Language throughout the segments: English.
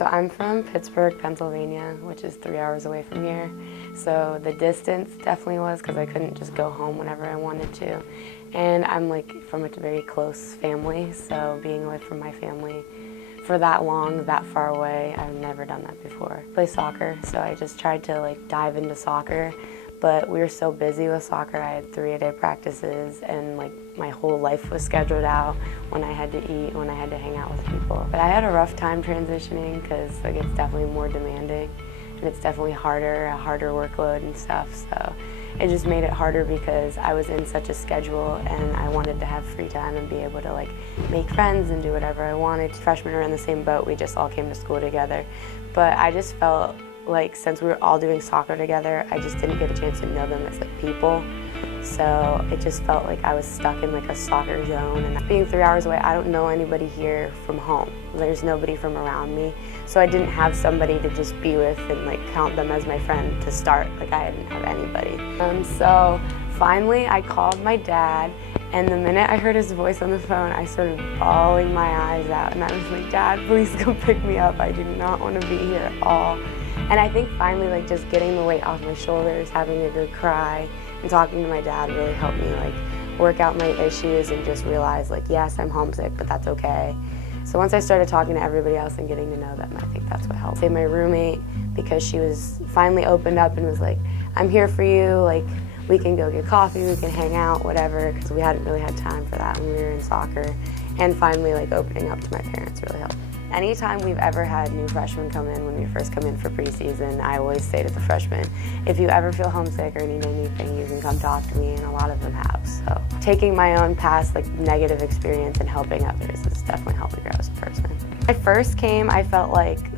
So I'm from Pittsburgh, Pennsylvania, which is 3 hours away from here. So the distance definitely was because I couldn't just go home whenever I wanted to. And I'm from a very close family, so being away from my family for that long, that far away, I've never done that before. I play soccer, so I just tried to dive into soccer, but we were so busy with soccer. I had 3-a-day practices, and my whole life was scheduled out when I had to eat, when I had to hang out with people. But I had a rough time transitioning because it's definitely more demanding, and it's definitely harder, a harder workload and stuff. So it just made it harder because I was in such a schedule and I wanted to have free time and be able to make friends and do whatever I wanted. Freshmen are in the same boat, we just all came to school together. But I just felt since we were all doing soccer together, I just didn't get a chance to know them as people. So it just felt like I was stuck in a soccer zone. And being 3 hours away, I don't know anybody here from home. There's nobody from around me. So I didn't have somebody to just be with and count them as my friend to start. I didn't have anybody. So finally I called my dad, and the minute I heard his voice on the phone, I started bawling my eyes out. And I was like, Dad, please come pick me up. I do not want to be here at all. And I think finally just getting the weight off my shoulders, having a good cry, and talking to my dad really helped me work out my issues and just realize yes, I'm homesick, but that's okay. So once I started talking to everybody else and getting to know them, I think that's what helped. Say my roommate, because she was finally opened up and was like, I'm here for you, we can go get coffee, we can hang out, whatever, because we hadn't really had time for that when we were in soccer. And finally opening up to my parents really helped. Anytime we've ever had new freshmen come in, when we first come in for preseason, I always say to the freshmen, if you ever feel homesick or need anything, you can come talk to me, and a lot of them have. So taking my own past negative experience and helping others has definitely helped me grow as a person. When I first came, I felt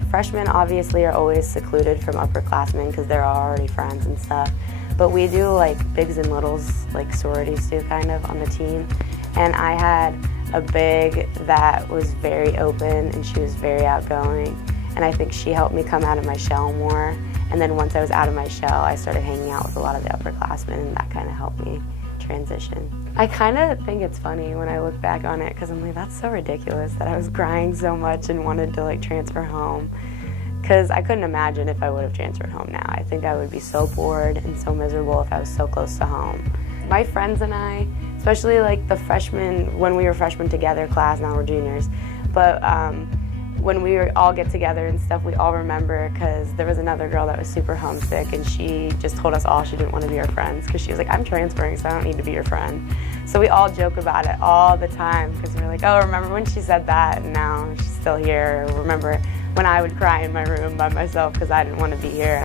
freshmen obviously are always secluded from upperclassmen because they're already friends and stuff. But we do bigs and littles, sororities do kind of on the team. And I had a big that was very open, and she was very outgoing, and I think she helped me come out of my shell more. And then once I was out of my shell, I started hanging out with a lot of the upperclassmen, and that kind of helped me transition. I kind of think it's funny when I look back on it, because I'm that's so ridiculous that I was crying so much and wanted to transfer home, because I couldn't imagine if I would have transferred home now. I think I would be so bored and so miserable if I was so close to home. My friends and I, especially the freshmen, when we were freshmen together class, now we're juniors, but when we all get together and stuff, we all remember, because there was another girl that was super homesick, and she just told us all she didn't want to be our friends because she was I'm transferring, so I don't need to be your friend. So we all joke about it all the time, because we're oh, remember when she said that, and now she's still here. Or remember when I would cry in my room by myself because I didn't want to be here.